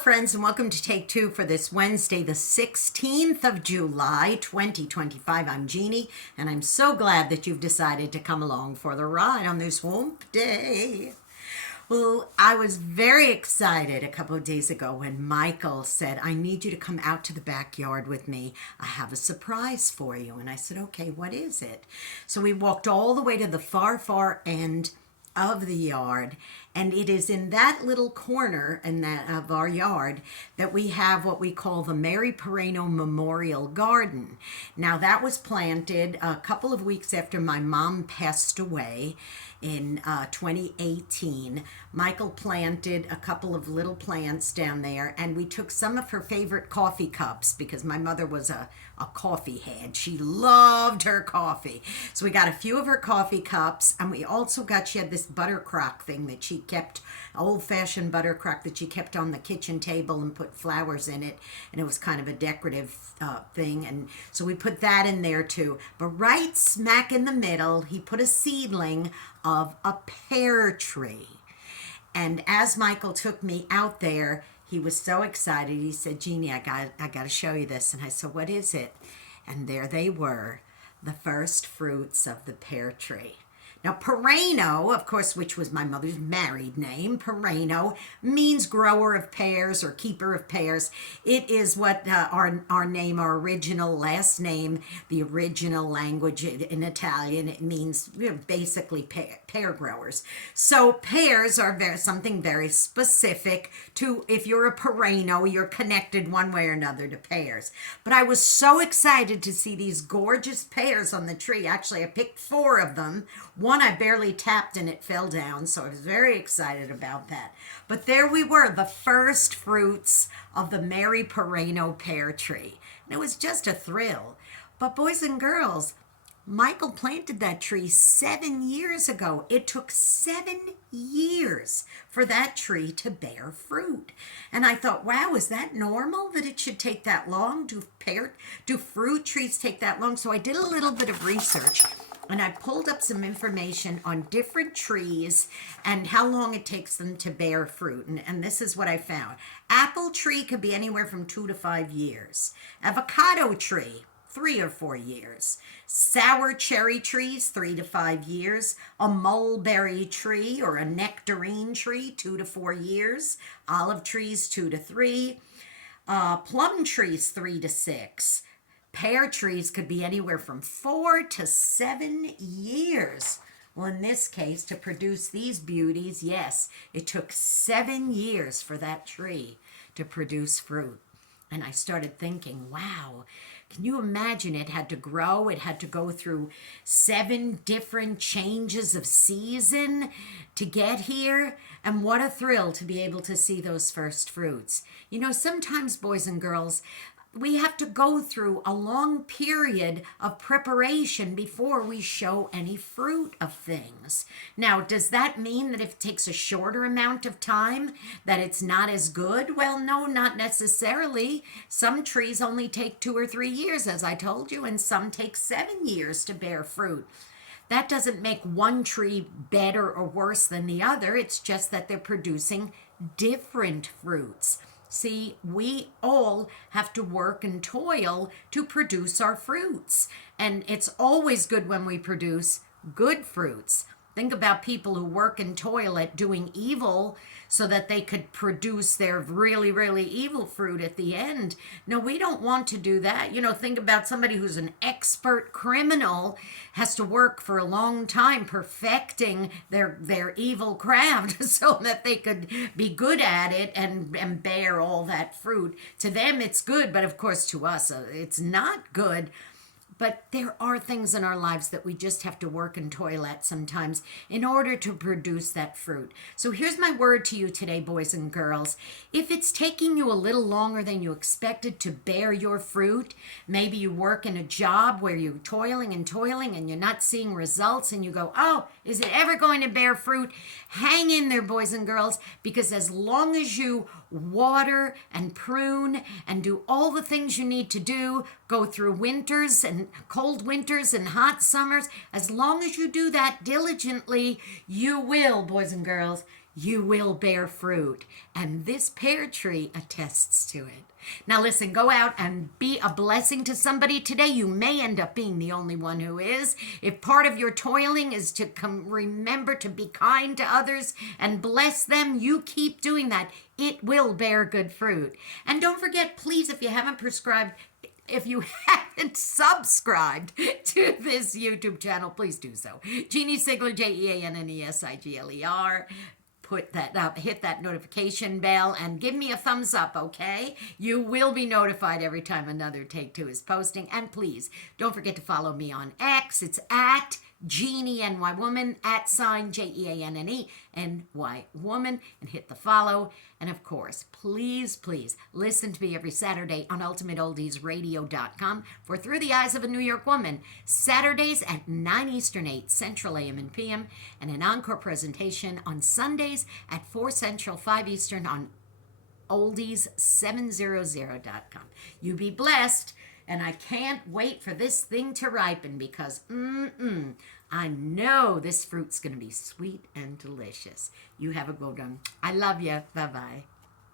friends, and welcome to Take Two for this Wednesday, the 16th of July, 2025. I'm Jeannie, and I'm so glad that you've decided to come along for the ride on this hump day. Well, I was very excited a couple of days ago when Michael said, I need you to come out to the backyard with me. I have a surprise for you. And I said, okay, what is it? So we walked all the way to the far end of the yard, and it is in that little corner in that of our yard that we have what we call the Mary Perrano Memorial Garden. Now that was planted a couple of weeks after my mom passed away in 2018. Michael planted a couple of little plants down there, and we took some of her favorite coffee cups because my mother was a coffee head. She loved her coffee. So we got a few of her coffee cups, and we also got, she had this butter crock thing that she kept, old-fashioned butter crock that she kept on the kitchen table and put flowers in it, and it was kind of a decorative thing, and so we put that in there too. But right smack in the middle, he put a seedling of a pear tree. And as Michael took me out there, he was so excited. He said, Jeannie, I got to show you this. And I said, what is it? And there they were, the first fruits of the pear tree. Now, Perrano, of course, which was my mother's married name, Perrano, means grower of pears or keeper of pears. It is what our name, our original last name, the original language in Italian, it means, you know, basically pear growers. So pears are something very specific to, if you're a Perrano, you're connected one way or another to pears. But I was so excited to see these gorgeous pears on the tree. Actually, I picked 4 of them. One I barely tapped and it fell down, so I was very excited about that. But there we were, the first fruits of the Mary Perrano pear tree. And it was just a thrill. But boys and girls, Michael planted that tree 7 years ago. It took 7 years for that tree to bear fruit. And I thought, wow, is that normal that it should take that long? Do fruit trees take that long? So I did a little bit of research, and I pulled up some information on different trees and how long it takes them to bear fruit. And this is what I found. Apple tree could be anywhere from 2 to 5 years. Avocado tree, 3 or 4 years. Sour cherry trees, 3 to 5 years. A mulberry tree or a nectarine tree, 2 to 4 years. Olive trees, 2 to 3. Plum trees, 3 to 6. Pear trees could be anywhere from 4 to 7 years. Well, in this case, to produce these beauties, yes, it took 7 years for that tree to produce fruit. And I started thinking, wow, can you imagine? It had to grow, it had to go through 7 different changes of season to get here. And what a thrill to be able to see those first fruits. You know, sometimes, boys and girls, we have to go through a long period of preparation before we show any fruit of things. Now, does that mean that if it takes a shorter amount of time that it's not as good? Well, no, not necessarily. Some trees only take 2 or 3 years, as I told you, and some take 7 years to bear fruit. That doesn't make one tree better or worse than the other. It's just that they're producing different fruits. See, we all have to work and toil to produce our fruits. And it's always good when we produce good fruits. Think about people who work and toil at doing evil so that they could produce their really, really evil fruit at the end. No, we don't want to do that. You know, think about somebody who's an expert criminal, has to work for a long time perfecting their evil craft so that they could be good at it and bear all that fruit. To them, it's good, but of course to us, it's not good. But there are things in our lives that we just have to work and toil at sometimes in order to produce that fruit. So here's my word to you today, boys and girls. If it's taking you a little longer than you expected to bear your fruit, maybe you work in a job where you're toiling and you're not seeing results, and you go, oh, is it ever going to bear fruit? Hang in there, boys and girls, because as long as you water and prune and do all the things you need to do, go through winters and cold winters and hot summers, as long as you do that diligently, you will, boys and girls, you will bear fruit. And this pear tree attests to it. Now listen, go out and be a blessing to somebody today. You may end up being the only one who is. If part of your toiling is to remember to be kind to others and bless them, you keep doing that. It will bear good fruit. And don't forget, please, if you haven't subscribed to this YouTube channel, please do so. Jeanne Sigler, JeanneSigler. Put that up, hit that notification bell, and give me a thumbs up, okay? You will be notified every time another Take Two is posting. And please, don't forget to follow me on X. It's at Jeannie NY Woman, @JeanneNY Woman, and hit the follow. And of course, please, please listen to me every Saturday on UltimateOldiesRadio.com for Through the Eyes of a New York Woman, Saturdays at 9 Eastern, 8 Central AM and PM, and an encore presentation on Sundays at 4 Central, 5 Eastern on Oldies700.com. You be blessed. And I can't wait for this thing to ripen because, I know this fruit's going to be sweet and delicious. You have a good one. I love you. Bye-bye.